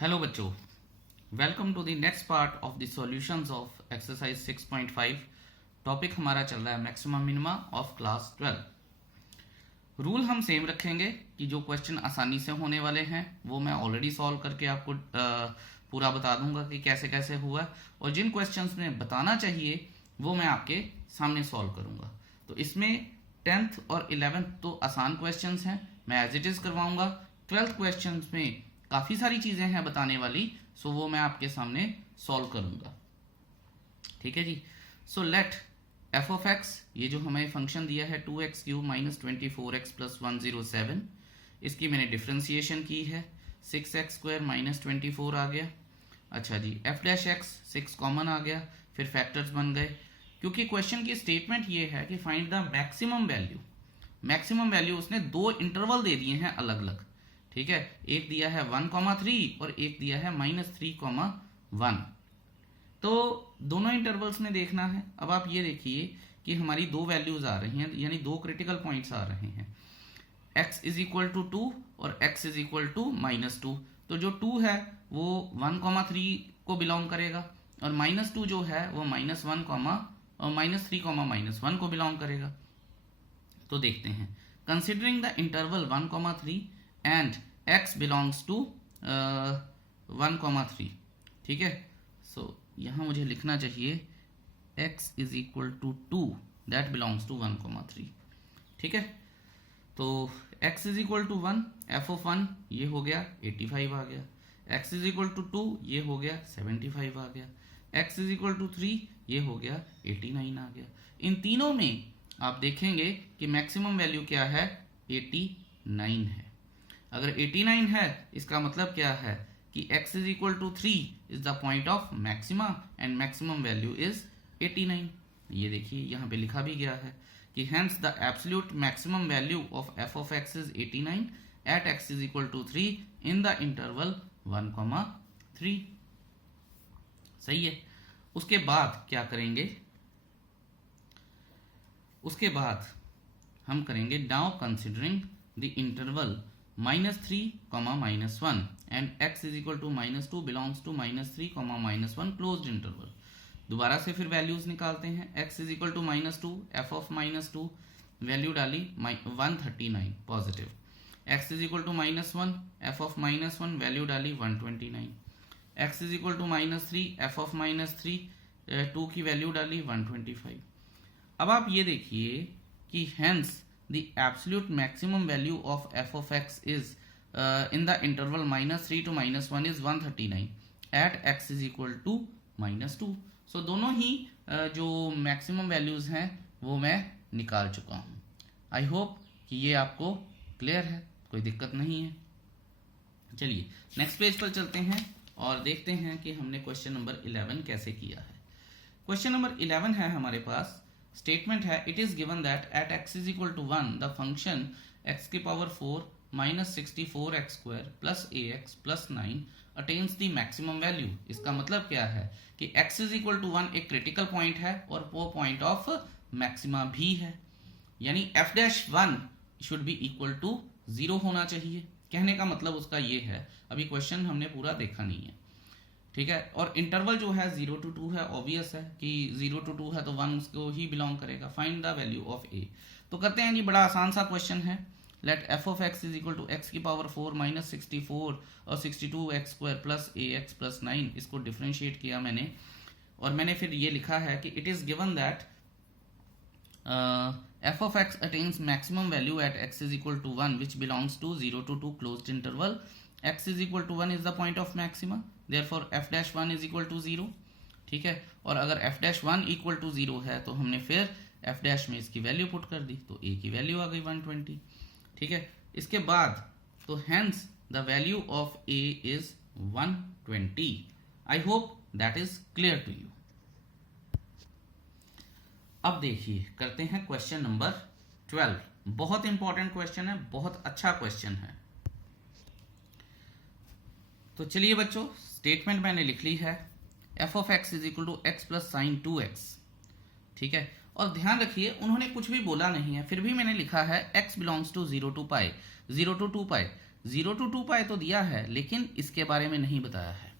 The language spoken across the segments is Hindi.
हेलो बच्चों, welcome to the next part of the solutions of exercise 6.5। Topic हमारा चल रहा है maximum minima of class 12। Rule हम सेम रखेंगे कि जो क्वेश्चन आसानी से होने वाले हैं वो मैं ऑलरेडी सॉल्व करके आपको पूरा बता दूंगा कि कैसे कैसे हुआ, और जिन क्वेश्चंस में बताना चाहिए वो मैं आपके सामने सॉल्व करूंगा। तो इसमें 10th और 11th तो आसान क्वेश्चंस हैं, मैं एज इट इज करवाऊंगा। 12th क्वेश्चंस में काफी सारी चीजें हैं बताने वाली, सो वो मैं आपके सामने सॉल्व करूंगा। ठीक है जी। So let f of x, ये जो हमें फंक्शन दिया है 2x³ माइनस 24x प्लस 107, इसकी मैंने डिफ्रेंसिएशन की है। 6x² माइनस 24 आ गया। अच्छा जी, एफ डैश एक्स 6 कॉमन आ गया, फिर फैक्टर्स बन गए। क्योंकि क्वेश्चन की स्टेटमेंट ये है कि find the maximum value. Maximum value उसने दो इंटरवल दे दिए हैं अलग अलग। ठीक है, एक दिया है 1,3 और एक दिया है -3,1। तो दोनों इंटरवल्स में देखना है। अब आप ये देखिए कि हमारी दो वैल्यूज आ रही हैं, यानी दो क्रिटिकल पॉइंट्स आ रहे हैं। x इज इक्वल टू 2 और x इज इक्वल टू -2। तो जो 2 है वो 1,3 को बिलोंग करेगा, और -2 जो है वो -1, और -3, -1 को बिलोंग करेगा। तो देखते हैं, considering the interval 1,3 and x belongs to 1,3। ठीक है, सो यहां मुझे लिखना चाहिए x is equal to 2 that belongs to 1,3। ठीक है, तो x is equal to 1, F of 1 ये हो गया 85 आ गया। x इज इक्वल टू 2 ये हो गया 75 आ गया। x इज इक्वल टू 3 ये हो गया 89 आ गया। इन तीनों में आप देखेंगे कि मैक्सिमम वैल्यू क्या है, 89 है। अगर 89 है इसका मतलब क्या है कि x is equal to 3 is the point of maxima and maximum value is 89। ये देखिए यहाँ पे लिखा भी गया है कि hence the absolute maximum value of f of x is 89 at x is equal to 3 in the interval 1,3। सही है। उसके बाद क्या करेंगे, उसके बाद हम करेंगे now considering the interval -3, -1 and x is equal to -2 belongs to -3, -1 closed interval. दोबारा से फिर वैल्यूज निकालते हैं। x is equal to -2, F of -2 value डाली 139 positive. x is equal to -1, F of -1 value डाली 129। x is equal to -3, F of -3 2 की वैल्यू डाली 125। अब आप ये देखिए कि hence the absolute maximum value of f of x is in the interval -3 to -1 is 139 at x is equal to -2। so दोनों ही जो मैक्सिमम वैल्यूज हैं वो मैं निकाल चुका हूं। आई होप कि ये आपको क्लियर है, कोई दिक्कत नहीं है। चलिए नेक्स्ट पेज पर चलते हैं और देखते हैं कि हमने क्वेश्चन नंबर 11 कैसे किया है। क्वेश्चन नंबर 11 है हमारे पास। स्टेटमेंट है it is given that at x is equal to 1 the function x की power 4 minus 64x² plus ax plus 9 attains the maximum value. इसका मतलब क्या है कि x इज इक्वल टू 1 एक क्रिटिकल पॉइंट है और वो पॉइंट ऑफ मैक्सिमा भी है, यानी f'1 should be equal to 0 होना चाहिए। कहने का मतलब उसका ये है, अभी क्वेश्चन हमने पूरा देखा नहीं है। ठीक है, और इंटरवल जो है 0 to 2 है, ऑब्वियस है कि 0 to 2 है तो 1 उसको ही बिलोंग करेगा। Find the value of a। तो करते हैं जी, बड़ा आसान सा क्वेश्चन है। Let f of x is equal to x की पावर 4 माइनस 64 और 62x² प्लस ax प्लस 9, इसको डिफ्रेंशिएट किया मैंने, और मैंने फिर ये लिखा है कि it is given that f of x attains maximum value at x is equal to 1 which belongs to 0 to 2 closed interval। x is equal to 1 is the point of maxima, therefore f'1 is equal to 0। ठीक है, और अगर f'1 इक्वल टू 0 है तो हमने फिर f' में इसकी वैल्यू पुट कर दी, तो a की वैल्यू आ गई 120। ठीक है, इसके बाद तो hence the value of a is 120। I hope that is clear to you. अब देखिए करते हैं क्वेश्चन नंबर 12। बहुत इंपॉर्टेंट क्वेश्चन है, बहुत अच्छा क्वेश्चन है। तो चलिए बच्चों, स्टेटमेंट मैंने लिख ली है, f of x is equal to x plus sine 2x। ठीक है, और ध्यान रखिए उन्होंने कुछ भी बोला नहीं है, फिर भी मैंने लिखा है x belongs to 0 to pi 0 to 2 pi. 0 to 2 pi तो दिया है, लेकिन इसके बारे में नहीं बताया है।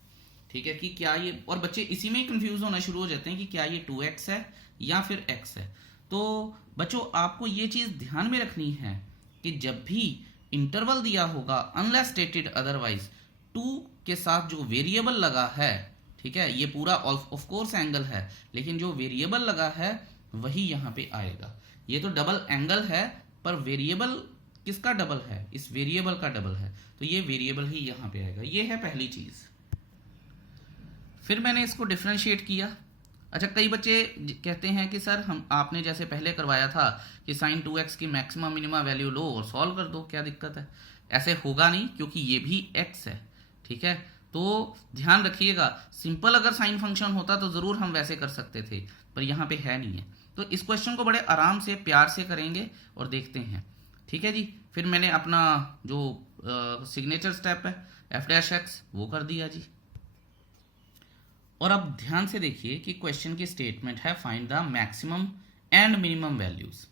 ठीक है, कि क्या ये, और बच्चे इसी में कंफ्यूज होना शुरू हो जाते हैं कि क्या ये 2x है या फिर x है। तो बच्चों आपको ये चीज ध्यान में रखनी है कि जब भी इंटरवल दिया होगा, अनलेस स्टेटेड अदरवाइज, 2 के साथ जो वेरिएबल लगा है, ठीक है, ये पूरा ऑफ कोर्स एंगल है, लेकिन जो वेरिएबल लगा है वही यहां पे आएगा। ये तो डबल एंगल है, पर वेरिएबल किसका डबल है? इस वेरिएबल का डबल है, तो ये वेरिएबल ही यहां पे आएगा। ये है पहली चीज। फिर मैंने इसको डिफरेंशिएट किया। अच्छा, कई बच्चे कहते हैं कि सर हम आपने जैसे पहले करवाया था कि sin 2x की मैक्सिमम मिनिमम वैल्यू लो और सॉल्व कर दो, क्या दिक्कत है? ऐसे होगा नहीं, क्योंकि ये भी x है। ठीक है, तो ध्यान रखिएगा, सिंपल अगर साइन फंक्शन होता तो जरूर हम वैसे कर सकते थे, पर यहाँ पे है नहीं है। तो इस क्वेश्चन को बड़े आराम से प्यार से करेंगे और देखते हैं। ठीक है जी, फिर मैंने अपना जो सिग्नेचर स्टेप है f' वो कर दिया जी। और अब ध्यान से देखिए कि क्वेश्चन की स्टेटमेंट है find the maximum and minimum values.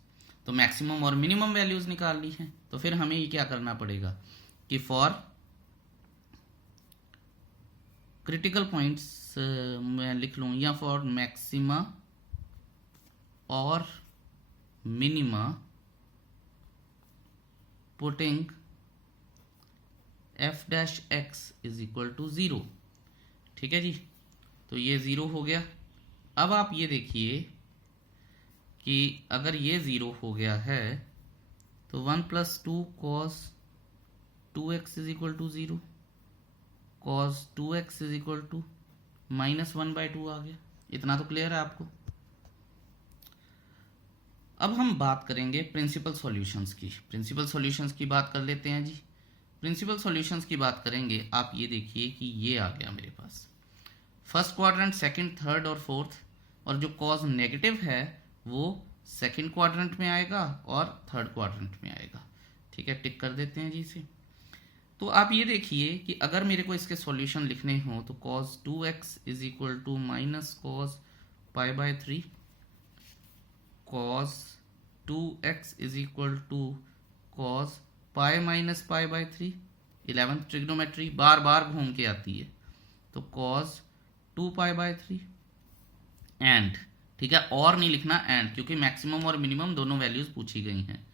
तो मैक्सिमम और मिनिमम वैल्यूज निकालनी है, तो फिर हमें ये क्या करना पड़ेगा कि फॉर क्रिटिकल पॉइंट्स मैं लिख लूं, या फॉर मैक्सिमा और minima putting f' is equal to 0। ठीक है जी, तो ये 0 हो गया। अब आप ये देखिए कि अगर ये 0 हो गया है तो 1 + 2 cos 2x is equal to 0, cos 2x is equal to -1/2 आ गया। इतना तो क्लियर है आपको। अब हम बात करेंगे प्रिंसिपल सॉल्यूशंस की। प्रिंसिपल सॉल्यूशंस की बात कर लेते हैं जी। प्रिंसिपल सॉल्यूशंस की बात करेंगे, आप ये देखिए कि ये आ गया मेरे पास फर्स्ट क्वाड्रेंट, सेकंड, थर्ड और फोर्थ, और जो कॉज नेगेटिव है वो सेकंड क्वाड्रेंट में आएगा और थर्ड क्वाड्रेंट में आएगा। ठीक है, टिक कर देते हैं जी इसे। तो आप ये देखिए कि अगर मेरे को इसके सॉल्यूशन लिखने हो तो cos 2x is equal to -cos π/3, cos 2x is equal to cos π - π/3। 11th trigonometry बार बार घूम के आती है, तो cos 2π/3 एंड, ठीक है, और नहीं लिखना एंड, क्योंकि मैक्सिमम और मिनिमम दोनों वैल्यूज पूछी गई हैं।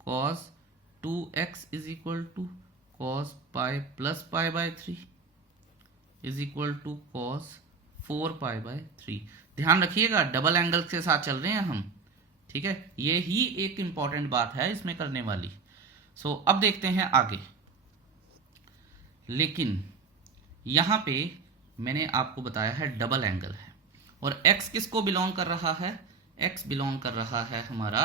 cos 2x is equal to cos π + π/3 is equal to cos 4π/3। ध्यान रखिएगा, डबल एंगल के साथ चल रहे हैं हम। ठीक है, ये ही एक इंपॉर्टेंट बात है इसमें करने वाली। सो अब देखते हैं आगे। लेकिन यहां पे मैंने आपको बताया है डबल एंगल है, और x किसको बिलोंग कर रहा है? x बिलोंग कर रहा है हमारा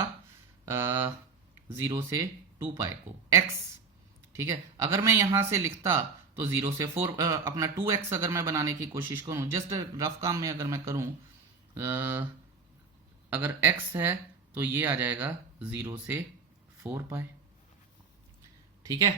0 से 2 पाई को x। ठीक है, अगर मैं यहां से लिखता तो 0 से 4 अपना 2x अगर मैं बनाने की कोशिश करूं, जस्ट रफ काम में अगर मैं करूं, अगर x है तो ये आ जाएगा 0 से 4 पाई। ठीक है,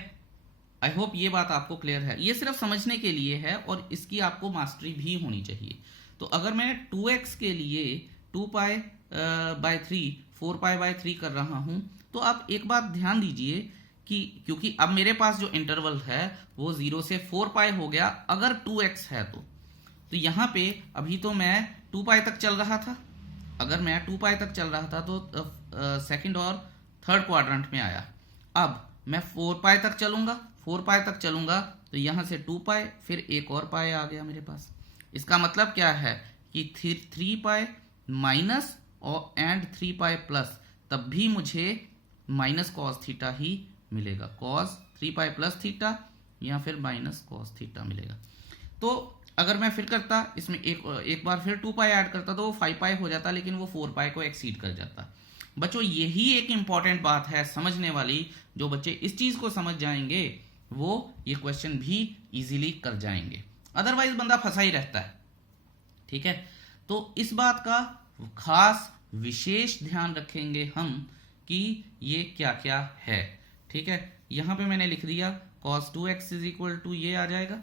आई होप ये बात आपको क्लियर है। ये सिर्फ समझने के लिए है और इसकी आपको मास्टरी भी होनी चाहिए। तो अगर मैं 2x के लिए 2π/3 4π/3 कर रहा हूं, तो आप एक बात ध्यान दीजिए कि क्योंकि अब मेरे पास जो इंटरवल है वो 0 से 4 पाई हो गया अगर 2x है तो यहां पे अभी तो मैं 2 पाई तक चल रहा था। अगर मैं 2 पाई तक चल रहा था तो सेकंड और थर्ड क्वाड्रेंट में आया। अब मैं 4 पाई तक चलूंगा, 4 पाई तक चलूंगा तो यहां से 2 पाई, फिर एक और पाई आ गया मेरे पास। इसका मतलब क्या है कि 3 पाई माइनस और एंड 3 पाई प्लस, तब भी मुझे माइनस कॉस थीटा ही मिलेगा। कॉस 3 पाई प्लस थीटा या फिर माइनस कॉस थीटा मिलेगा। तो अगर मैं फिर करता इसमें एक बार फिर 2 पाई ऐड करता तो वो 5 पाई हो जाता, लेकिन वो 4 पाई को एक्सीड कर जाता। बच्चों यही एक इंपॉर्टेंट बात है समझने वाली। जो बच्चे इस चीज को समझ जाएंगे वो ये क्वेश्चन भी इजीली कर जाएंगे, अदरवाइज बंदा फंसा ही रहता है। ठीक है, तो इस बात का खास विशेष ध्यान रखेंगे हम कि ये क्या क्या है। ठीक है, यहां पे मैंने लिख दिया cos 2x is equal to ये आ जाएगा।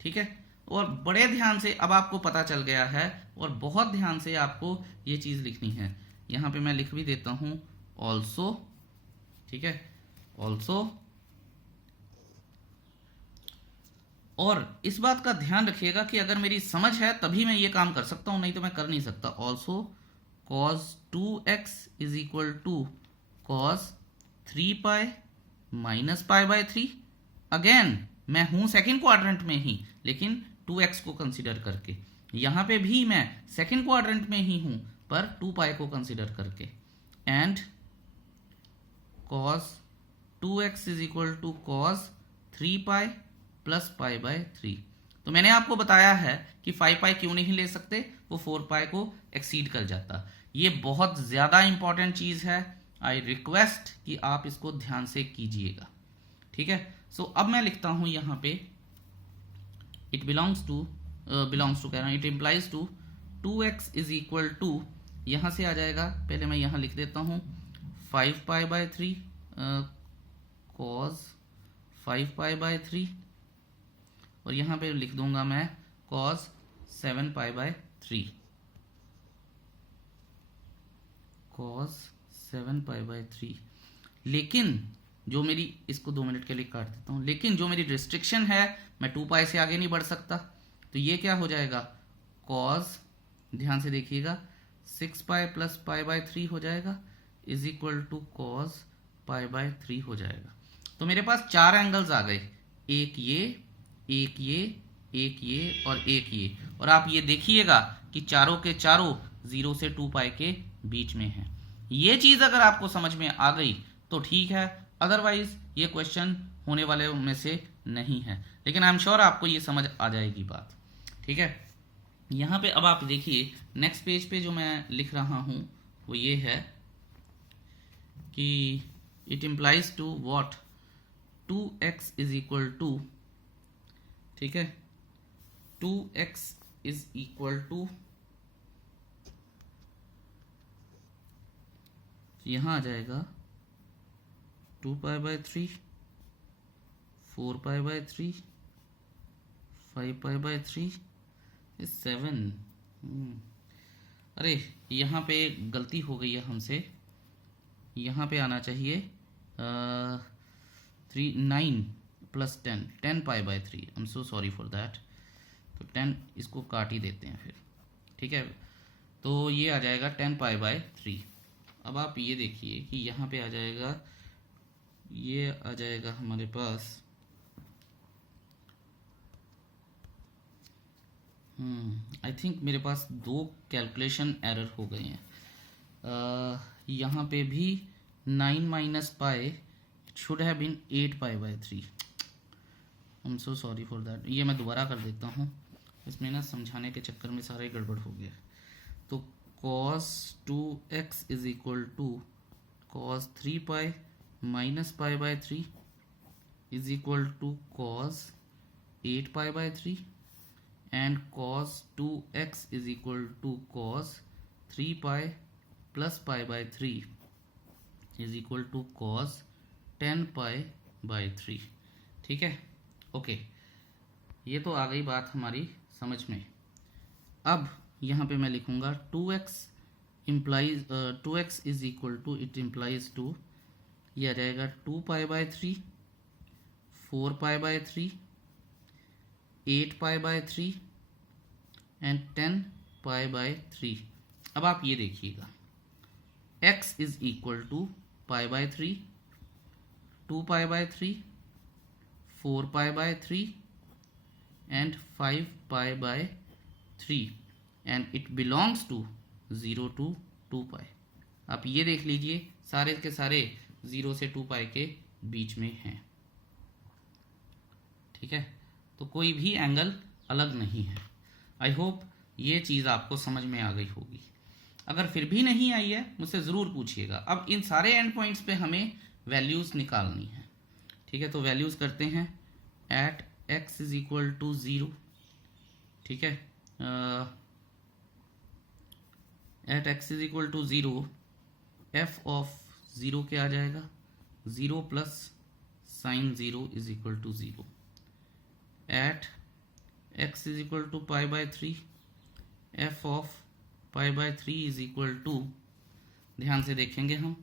ठीक है, और बड़े ध्यान से अब आपको पता चल गया है और बहुत ध्यान से आपको ये चीज लिखनी है। यहां पे मैं लिख भी देता हूं ऑल्सो। ठीक है, ऑल्सो और इस बात का ध्यान रखिएगा कि अगर मेरी समझ है तभी मैं ये काम कर सकता हूं, नहीं तो मैं कर नहीं सकता। Also cos 2x is equal to cos 3 pi minus pi by 3। Again मैं हूं सेकेंड क्वाड्रेंट में ही, लेकिन 2x को कंसिडर करके। यहां पे भी मैं सेकेंड क्वाड्रेंट में ही हूं, पर 2 पाई को कंसिडर करके। And cos 2x is equal to cos 3 pi plus pi by 3। तो मैंने आपको बताया है कि 5 पाई क्यों नहीं ले सकते, वो 4 पाई को एक्सीड कर जाता। ये बहुत ज्यादा इंपॉर्टेंट चीज है, आई रिक्वेस्ट कि आप इसको ध्यान से कीजिएगा, ठीक है। सो अब मैं लिखता हूं यहां पे इट बिलोंग्स टू कह रहा हूं, it implies to 2x is equal to, यहां से आ जाएगा, पहले मैं यहां लिख देता हूं 5 pi by 3 cos 5 pi by 3, और यहां पे लिख दूंगा मैं cos 7 pi by 3, cos 7 pi by 3। लेकिन जो मेरी, इसको 2 मिनट के लिए काट देता हूं, लेकिन जो मेरी रिस्ट्रिक्शन है, मैं 2 पाई से आगे नहीं बढ़ सकता। तो ये क्या हो जाएगा, cos, ध्यान से देखिएगा, 6 पाई प्लस पाई बाय 3 हो जाएगा, is equal to cos pi by 3 हो जाएगा। तो मेरे पास 4 एंगल्स आ गए, एक ये, एक ये, एक ये और एक ये। और आप ये देखिएगा कि चारों के चारों 0 से 2 पाई के बीच में हैं। ये चीज अगर आपको समझ में आ गई तो ठीक है, अदरवाइज ये क्वेश्चन होने वाले में से नहीं है, लेकिन आई एम श्योर आपको ये समझ आ जाएगी बात, ठीक है। यहां पे अब आप देखिए नेक्स्ट पेज पे जो मैं लिख रहा हूं वो ये है कि it implies to what, 2x is equal to, ठीक है, 2x इज इक्वल टू, यहां आ जाएगा 2 pi by 3, 4 pi by 3, 5 pi by 3, 7। अरे यहाँ पे गलती हो गई है हमसे, यहाँ पे आना चाहिए 9 plus 10 pi by 3। I am so sorry for that. तो 10 इसको काट ही देते हैं फिर, ठीक है। तो ये आ जाएगा 10 पाई बाय 3। अब आप ये देखिए कि यहाँ पे आ जाएगा, ये आ जाएगा हमारे पास आई थिंक मेरे पास 2 कैलकुलेशन एरर हो गए हैं। यहाँ पे भी 9 minus pi, it should have been 8 pi by 3। I am so sorry for that. ये मैं दोबारा कर देता हूँ, इसमें ना समझाने के चक्कर में सारे गड़बड़ हो गया। तो cos 2x is equal to cos 3 pi minus pi by 3 is equal to cos 8 pi by 3, and cos 2x is equal to cos 3 pi plus pi by 3 is equal to cos 10 pi by 3, ठीक है। ओके, ये तो आ गई बात हमारी समझ में। अब यहाँ पे मैं लिखूंगा 2x implies 2x is equal to, it implies to, ये आ जाएगा 2 pi by 3, 4 pi by 3, 8 pi by 3 and 10 pi by 3। अब आप ये देखिएगा, x is equal to pi by 3, 2 pi by 3, 4 pi by 3 and 5 pi by 3, and it belongs to 0 to 2 pi. आप ये देख लीजिए सारे के सारे 0 से 2 पाई के बीच में हैं, ठीक है। तो कोई भी एंगल अलग नहीं है। आई होप ये चीज़ आपको समझ में आ गई होगी। अगर फिर भी नहीं आई है मुझसे ज़रूर पूछिएगा। अब इन सारे एंड पॉइंट्स पे हमें वैल्यूज़ निकालनी है, ठीक है। तो वैल्यूज़ करते हैं at x is equal to 0, ठीक है। At x is equal to 0, f of 0 क्या आ जाएगा, 0 plus sine 0 is equal to 0। At x is equal to pi by 3, f of pi by 3 is equal to, ध्यान से देखेंगे हम,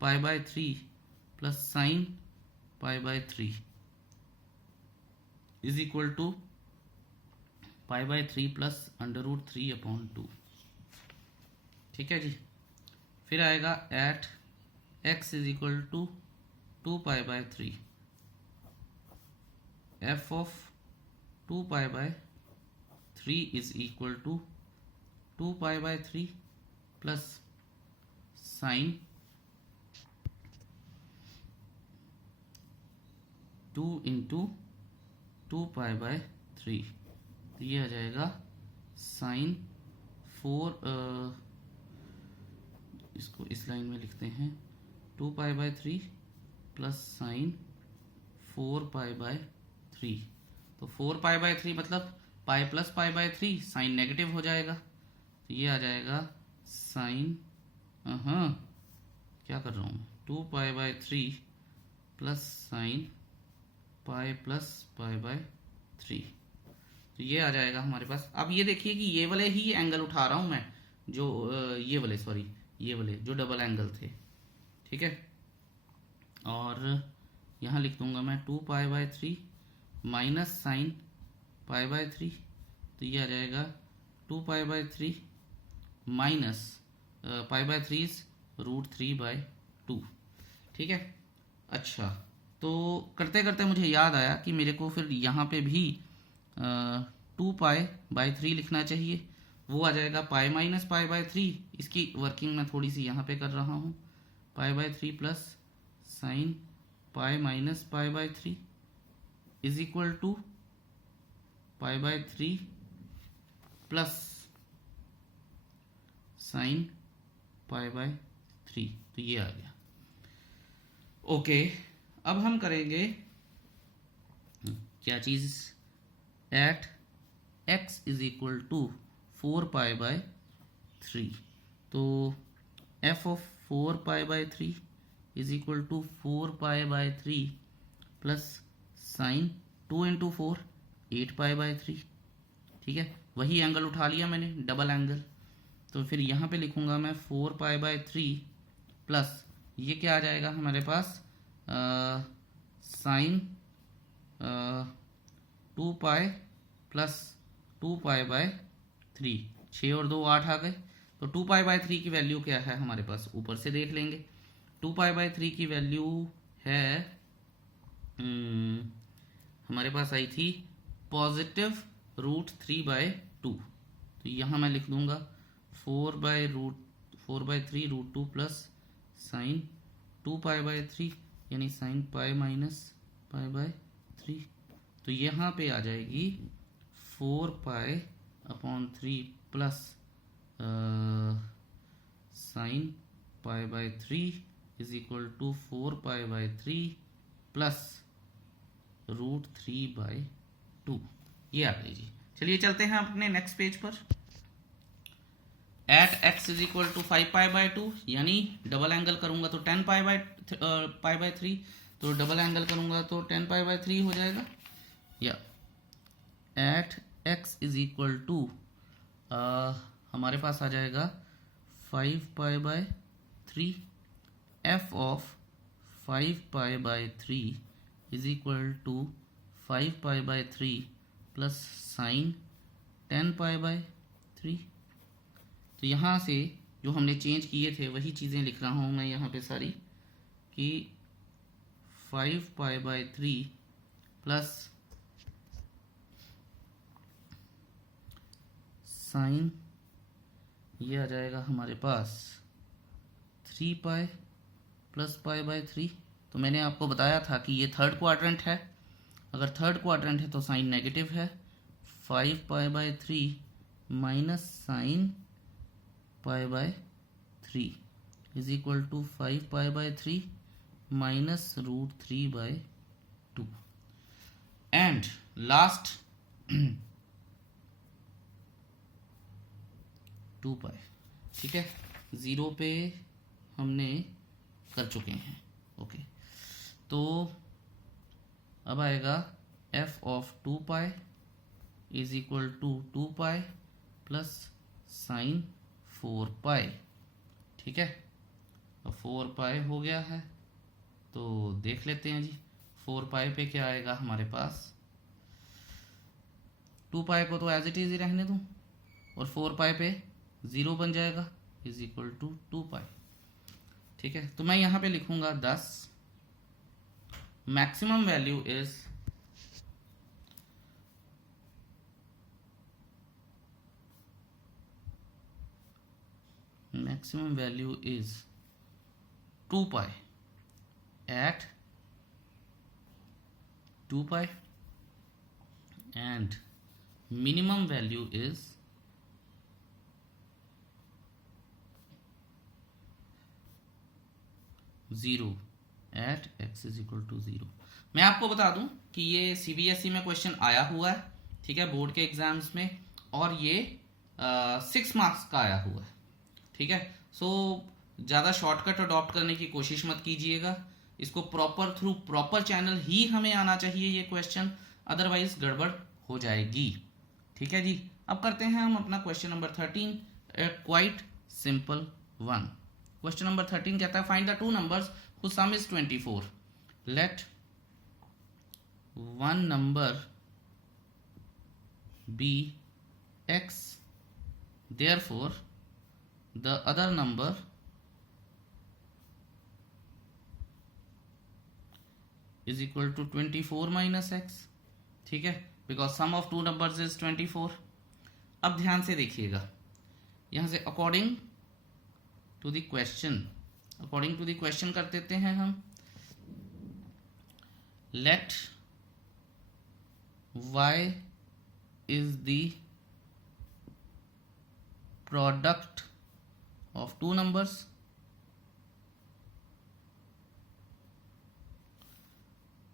pi by 3 plus sine pi by 3 is equal to pi by 3 plus √3/2। ठीक है जी। फिर आएगा at x is equal to 2 pi by 3 f of 2 pi by 3 is equal to 2 pi by 3 plus sine 2 into 2 pi by 3। तो ये आ जाएगा साइन 4, इसको इस लाइन में लिखते हैं 2 pi by 3 plus sine 4 pi by 3। तो 4 पाई बाय 3 मतलब pi plus pi by 3 sine negative हो जाएगा। तो ये आ जाएगा साइन क्या कर रहा हूँ 2 pi by 3 plus sine pi plus pi by 3। तो ये आ जाएगा हमारे पास। अब ये देखिए कि ये वाले ही एंगल उठा रहा हूँ मैं, जो ये वाले जो डबल एंगल थे। ठीक है, और यहाँ लिख दूंगा मैं 2 pi by 3 minus sine pi by 3। तो ये आ जाएगा 2 pi by 3 minus pi by 3 is √3/2। ठीक है। अच्छा, तो करते करते मुझे याद आया कि मेरे को फिर यहाँ पे भी 2 पाई बाय 3 लिखना चाहिए। वो आ जाएगा पाई माइनस पाई बाय 3। इसकी वर्किंग मैं थोड़ी सी यहाँ पे कर रहा हूँ। Pi by 3 plus sine pi minus pi by 3 is equal to pi by 3 plus sine pi by 3। तो ये आ गया। ओके, अब हम करेंगे क्या चीज, at x is equal to 4 pi by 3। तो f of 4 pi by 3 is equal to 4 pi by 3 plus sine 2 into 4 8 pi by 3। ठीक है, वही एंगल उठा लिया मैंने, डबल एंगल। तो फिर यहाँ पे लिखूंगा मैं 4 पाई बाय 3 प्लस ये क्या आ जाएगा हमारे पास, sine 2 pi plus 2 pi by 3। 6 और 2 8 आ गए। तो 2 पाई बाय 3 की वैल्यू क्या है हमारे पास, ऊपर से देख लेंगे। 2 पाई बाय 3 की वैल्यू है हमारे पास आई थी पॉजिटिव √3/2। तो यहाँ मैं लिख दूंगा 4/3 प्लस साइन 2 पाई बाय 3 यानी sine pi minus pi by 3। तो यहाँ पे आ जाएगी 4 pi upon 3 plus sine pi by 3 is equal to 4 pi by 3 plus √3/2। ये आ गई जी। चलिए चलते हैं अपने नेक्स्ट पेज पर। At x is equal to 5 pi by 2, यानी डबल एंगल करूंगा तो 10 पाई बाय 3। तो डबल एंगल करूंगा तो 10 पाई बाय 3 हो जाएगा। या at x is equal to हमारे पास आ जाएगा 5 pi by 3। f of 5 pi by 3 is equal to 5 pi by 3 plus sine 10 pi by 3। तो यहाँ से जो हमने चेंज किए थे वही चीज़ें लिख रहा हूँ मैं यहाँ पे सारी, कि 5 पाई बाय 3 प्लस साइन, ये आ जाएगा हमारे पास 3 पाई प्लस पाई बाय 3। तो मैंने आपको बताया था कि ये थर्ड क्वाड्रेंट है। अगर थर्ड क्वाड्रेंट है तो साइन नेगेटिव है। 5 pi by 3 minus sine pi by 3 is equal to 5 pi by 3 minus √3/2। And last 2 pi. ठीक है, 0 पे हमने कर चुके हैं। ओके, तो अब आएगा f of 2 pi is equal to 2 pi plus sine 4 pi. ठीक है, अब 4 पाई हो गया है तो देख लेते हैं जी, 4 पाई पे क्या आएगा हमारे पास, 2 पाई को तो एज इट इज ही रहने दूँ, और 4 पाई पे 0 बन जाएगा, इज इक्वल टू 2 पाई। ठीक है, तो मैं यहाँ पे लिखूंगा 10, maximum value is maximum value is 2 pi at 2 pi and minimum value is 0 at x is equal to 0। मैं आपको बता दूं कि ये CBSE में क्वेश्चन आया हुआ है, ठीक है, बोर्ड के एग्जाम्स में, और ये 6 मार्क्स का आया हुआ है। ठीक है, सो ज़्यादा शॉर्टकट अडॉप्ट करने की कोशिश मत कीजिएगा, इसको प्रॉपर थ्रू प्रॉपर चैनल ही हमें आना चाहिए ये क्वेश्चन, अदरवाइज गड़बड़ हो जाएगी। ठीक है जी, अब करते हैं हम अपना question number 13, quite simple one. Question number 13 कहता है find the two numbers whose sum is 24, let one number be x, therefore the other number is equal to 24 minus x। ठीक है, because sum of two numbers is 24। अब ध्यान से देखिएगा, यहां से अकॉर्डिंग टू द क्वेश्चन कर देते हैं हम। Let y is the product of two numbers,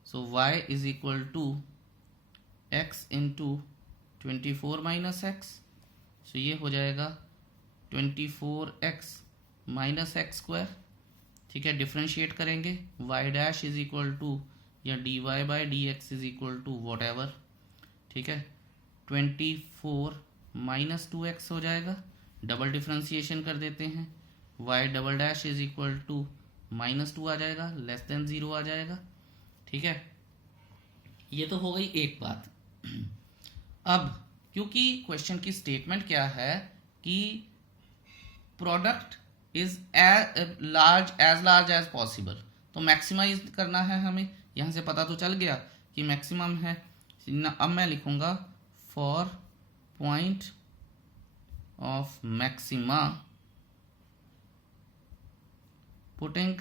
so y is equal to x into 24 minus x, so ये हो जाएगा 24x माइनस एक्स स्क्वायर। ठीक है, डिफ्रेंशिएट करेंगे, y dash is equal to या dy by d x is equal to whatever. ठीक है, 24 माइनस 2x हो जाएगा, डबल डिफ्रेंशिएशन कर देते हैं, y double dash is equal to -2 आ जाएगा, लेस देन 0 आ जाएगा। ठीक है, ये तो हो गई एक बात। अब क्योंकि क्वेश्चन की स्टेटमेंट क्या है कि product is as large as possible, तो मैक्सिमाइज करना है हमें, यहां से पता तो चल गया कि मैक्सिमम है। अब मैं लिखूंगा for point of maxima putting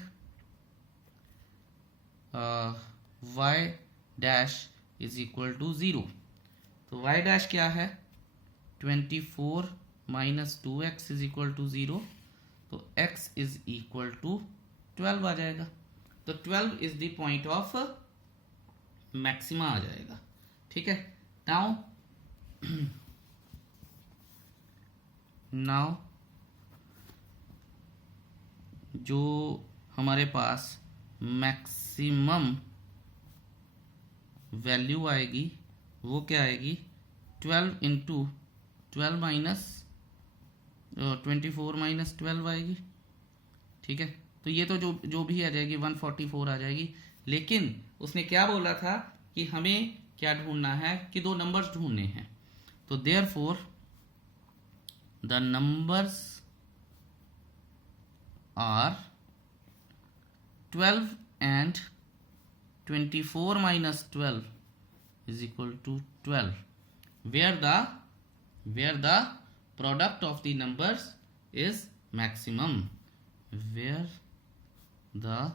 y dash is equal to 0। तो y डैश क्या है, 24 minus 2x is equal to 0, तो x इज इक्वल टू 12 आ जाएगा। तो 12 is the point of maxima आ जाएगा। ठीक है, नाउ जो हमारे पास मैक्सिमम वैल्यू आएगी वो क्या आएगी, 12 इंटू 12 माइनस 24 माइनस 12 आएगी। ठीक है, तो ये तो जो भी आ जाएगी 144 आ जाएगी। लेकिन उसने क्या बोला था कि हमें क्या ढूंढना है, कि दो नंबर्स ढूंढने हैं। तो therefore the numbers are 12 and 24 minus 12 is equal to 12, where the product of the numbers is maximum, where the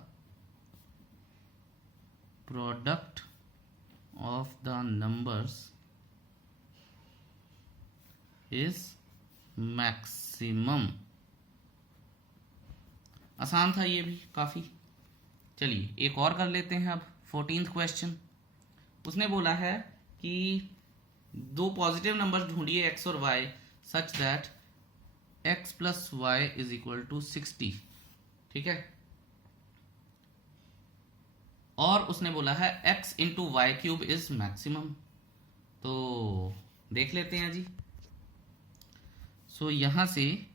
product of the numbers is maximum। आसान था ये भी काफी। चलिए एक और कर लेते हैं अब 14th क्वेश्चन। उसने बोला है कि दो पॉजिटिव नंबर्स ढूंढिए x और y such that x plus y is equal to 60। ठीक है, और उसने बोला है x into y cube is maximum. तो देख लेते हैं जी। सो यहां से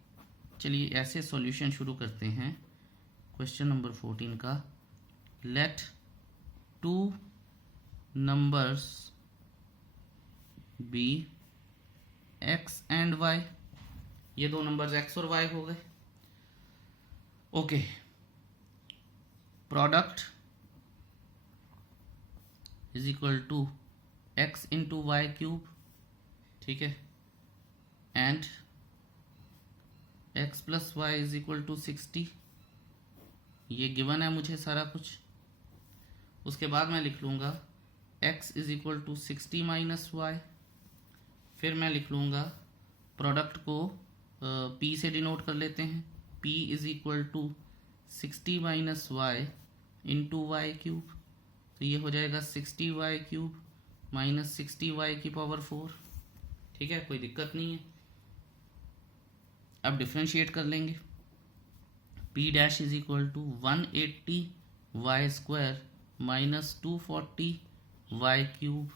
चलिए ऐसे सॉल्यूशन शुरू करते हैं क्वेश्चन नंबर 14 का। let two numbers be x and y, ये दो नंबर्स x और y हो गए। Okay, product is equal to x into y cube, ठीक है, and x plus y is equal to 60, ये गिवन है मुझे सारा कुछ। उसके बाद मैं लिख लूँगा x is equal to 60 minus y, फिर मैं लिख लूँगा प्रोडक्ट को p से डिनोट कर लेते हैं, p is equal to 60 minus y into y cube, तो ये हो जाएगा 60 वाई क्यूब माइनस 60 वाई की पावर 4, ठीक है, कोई दिक्कत नहीं है। अब डिफ्रेंशिएट कर लेंगे, p dash is equal to 180 y square minus 240 y cube,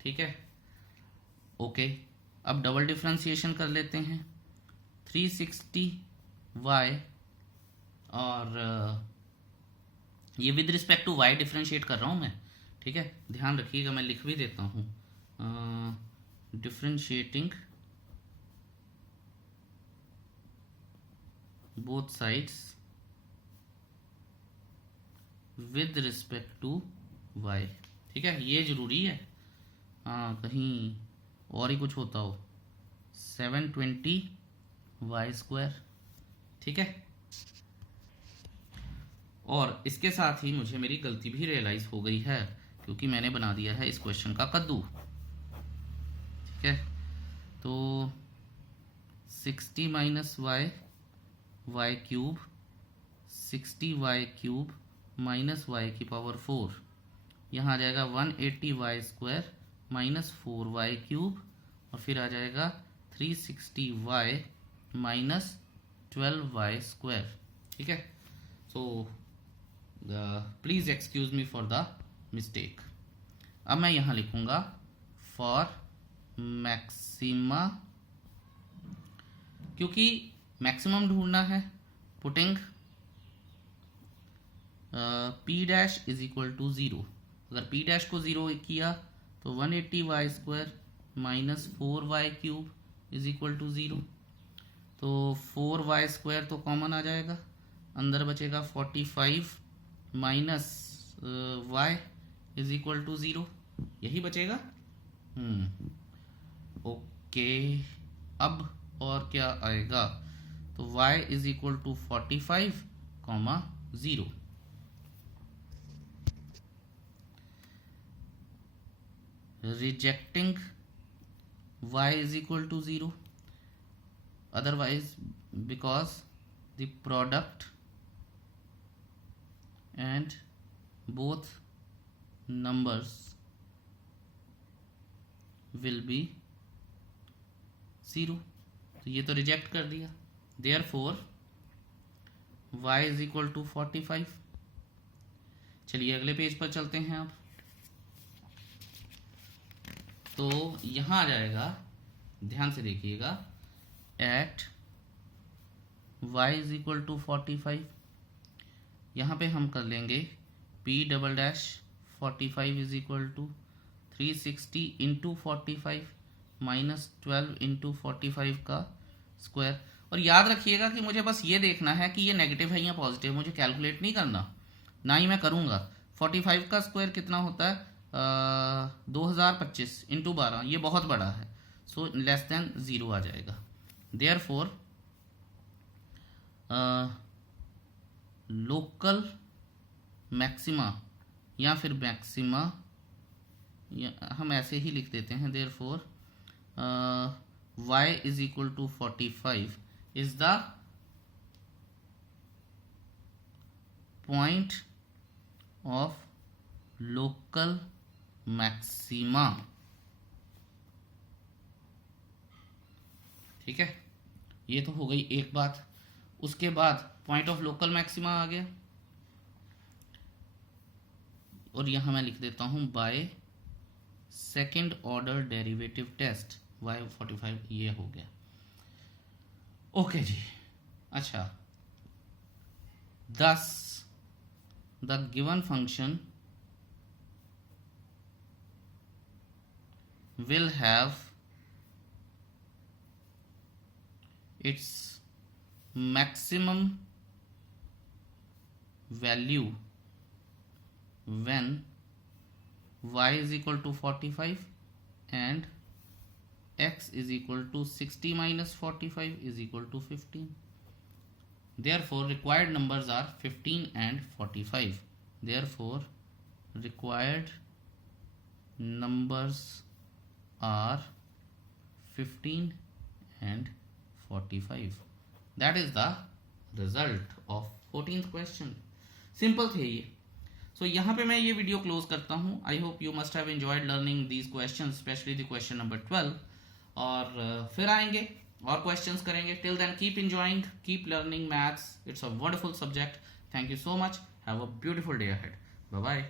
ठीक है। ओके, अब डबल डिफ्रेंशिएशन कर लेते हैं, 360 वाई, और ये with respect to y differentiate कर रहा हूँ मैं, ठीक है, ध्यान रखिएगा, मैं लिख भी देता हूँ, differentiating both sides with respect to y, ठीक है, ये जरूरी है, कहीं और ही कुछ होता हो, 720 वाई स्क्वायर, ठीक है। और इसके साथ ही मुझे मेरी गलती भी रियलाइज हो गई है, क्योंकि मैंने बना दिया है इस क्वेश्चन का कद्दू, ठीक है। तो 60 minus y, y cube, 60 y cube minus y की पावर 4, यहाँ आ जाएगा 180 y square minus 4 y cube, और फिर आ जाएगा 360 वाई माइनस 12 वाई स्क्वायर, ठीक है। So please excuse me for the mistake. अब मैं यहाँ लिखूँगा फॉर मैक्सिमा, क्योंकि मैक्सिमम ढूंढना है, putting p dash is equal to 0, अगर p डैश को 0 किया तो 180 y square minus 4 y cube is equal to 0, तो 4 वाई स्क्वायर तो कॉमन आ जाएगा, अंदर बचेगा 45 minus y is equal to 0, यही बचेगा। ओके, अब और क्या आएगा, तो y is equal to 45 comma 0, rejecting y is equal to 0, otherwise because the product and both numbers will be 0, तो ये तो रिजेक्ट कर दिया, therefore y is equal to 45। चलिए अगले पेज पर चलते हैं आप, तो यहाँ आ जाएगा, ध्यान से देखिएगा, at y is equal to 45, यहाँ पे हम कर लेंगे p double dash 45 is equal to 360 into 45 minus 12 into 45 का स्क्वायर, और याद रखिएगा कि मुझे बस ये देखना है कि ये नेगेटिव है या पॉजिटिव, मुझे कैलकुलेट नहीं करना, ना ही मैं करूँगा। 45 का स्क्वायर कितना होता है, 2025 इंटू 12, ये बहुत बड़ा है, सो लेस देन 0 आ जाएगा, देयरफॉर लोकल मैक्सिमा या फिर मैक्सिमा, हम ऐसे ही लिख देते हैं, therefore y is equal to 45 is the point of local maxima, ठीक है, ये तो हो गई एक बात। उसके बाद पॉइंट ऑफ लोकल मैक्सिमा आ गया, और यहां मैं लिख देता हूं by second order derivative test y45, ये हो गया। ओके जी, अच्छा, thus the given function will have its maximum value when y is equal to 45 and x is equal to 60 minus 45 is equal to 15. Therefore required numbers are 15 and 45. Therefore required numbers are 15 and 45. That is the result of 14th question. Simple थे ये. सो यहाँ पे मैं ये वीडियो क्लोज करता हूँ. I hope you must have enjoyed learning these question, specially the question number 12. और फिर आएंगे और क्वेश्चंस करेंगे. Till then keep enjoying, keep learning maths. It's a wonderful subject. Thank you so much. Have a beautiful day ahead. Bye bye.